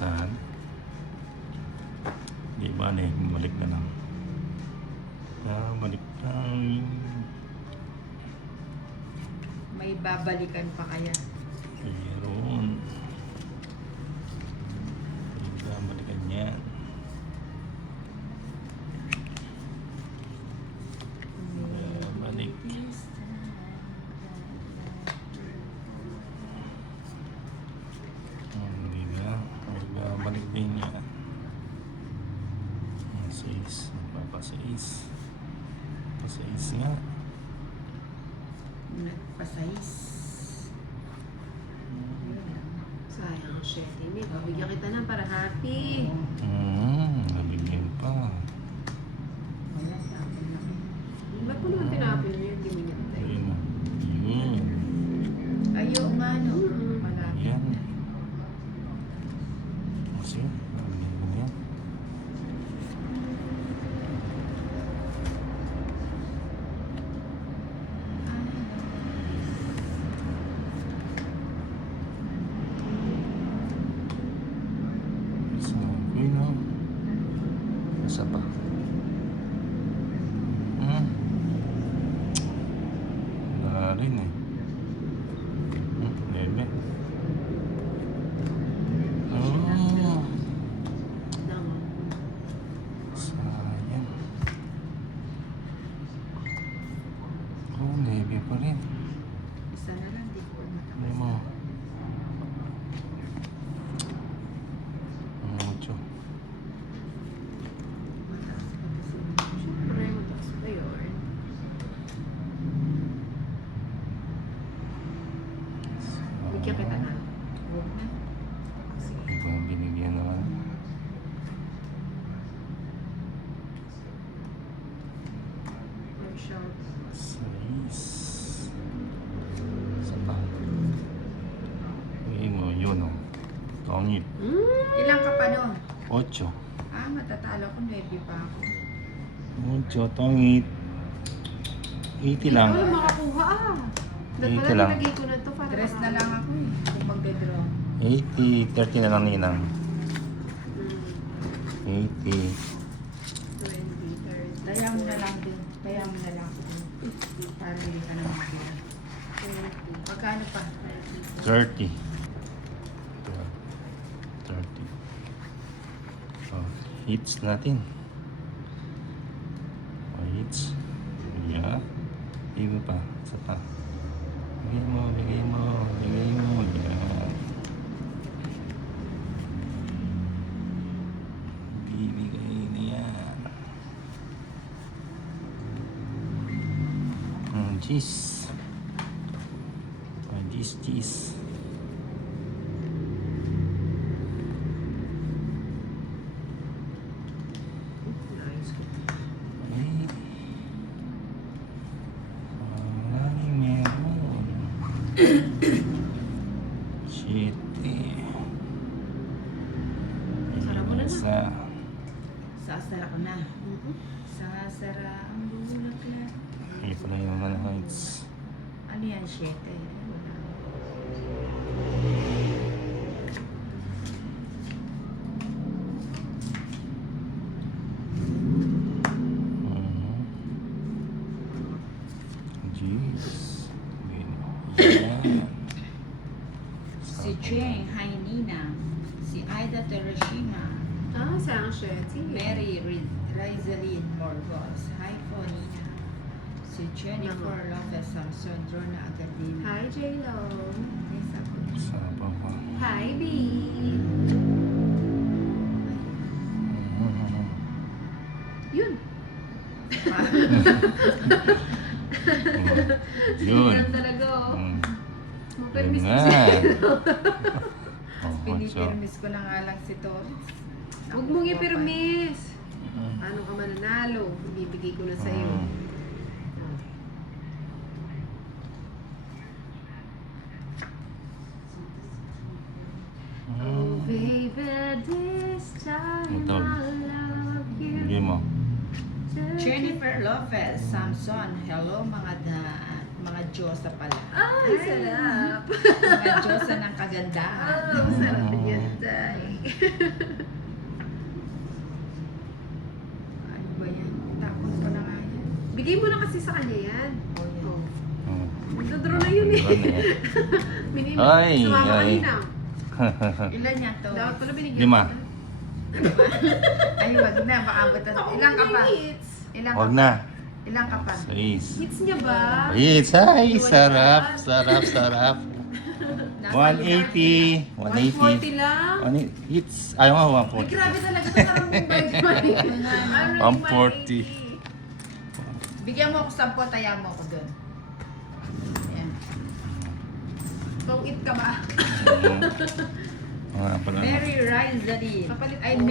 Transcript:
Saan? Di ba na bumalik na lang. Balik lang. May babalikan pa kaya? Mayroon. Balikan yan. Balik. Hindi na. Balik din yan. Pasais. Papasais. Pasais nga. Nagpasais. Sayang ang shete. May babigyan kita na para happy. Nabigyan pa. Wala sa akin lang. Ba't mo naman tinapin niya? Hindi mo niya tayo. Ayun na. Yun. Ayaw nga, no? Malapit Yan. na. Kasi, nabigyan ko na yan. Sabi na. Isa pa. Wala rin eh. Bebe. Oh, Damo. sayang. Oh, bebe pa rin. Isa na lang, di ko Ano matapos. mo? Mucho. Mataas pa kasi. Siyempre, mataas pa yun. Bigyan kita na. Huwag na. Kasi, Ibang binigyan naman. yung short. Sais. Isa pa. Bigay mo, yun o. Tongit. Ilang ka pa nun? 8. Matatalo ko. 9 pa ako. 8, tongit. 80 lang. Ikaw makakuha Dapat 80 pala lang. nilagay ko na to para dress na lang ako eh. Kung magde-draw. 80, 30 na lang ninang. 80. 20, 30. Kaya mo na lang din. Kaya mo na lang din. Para hindi ka na makakita. 20. Magkano pa? 30. 30. Oh, hits natin. Oh, hits. Yeah. Iba pa. Isa pa. Bigay mo, bigay mo, bigay mo. Yeah. Bibigay na yan. Cheese. Cheese. Nice. Ay. Maraming meron. Shit eh. Sarap mo na na. Isa. Sasara ko na. Sasara ang bulaklak. Hindi pala yung mga heights. Ano yan? 7. Wala. Jeez. Yan. Si Jane Hainina, si Aida Tereshima, Sayang 7. Mary Rizalin Morgos, hi po Nina. Si Jennifer Lopez Samson, Drona Agadin. Hi, J-Lo. Sapa pa. Hi, B. Yun. Yun. Yan talaga, oh. Mapermis Yun ko nga. siya. Oh, Pinipirmis ko na nga lang si Torres. Huwag mong ipirmis. Paano ka mananalo? Bibigay ko na sa'yo. Oh, baby, this time Ito. I love Bigay you. mo. Jennifer Lopez Samson, hello mga Mga Diyosa pala. Ay, sarap. Mga Diyosa ng kagandahan. Oh, sarap yan, Day. Ano ba yan? Tapon ko na nga yan. Bigay mo na kasi sa kanya yan. Oh, yan. Oh. Hmm. Nagdodraw na yun eh. Ano yan? Binili. Ay, Sumama ay. kanina. Ilan yan to? Dapat pala binigyan. 5. ko na. Ay, wag na. Baka abutan. Ako, Ilan ka pa? hits. Ilan ka Wag pa? na. Ilan ka pa? 6. Hits niya ba? Hits. Ay, sarap. Sarap, sarap. Nasa 180. 140 180. lang. Hits. Ayaw nga, Ay, 140. grabe talaga. Sarap ng bike. Ano 140. Bigyan mo ako 10, taya mo ako doon. Yan. Pang-it ka ba? Mga pala. Mary Rizaline. Kapalit Ay, ko.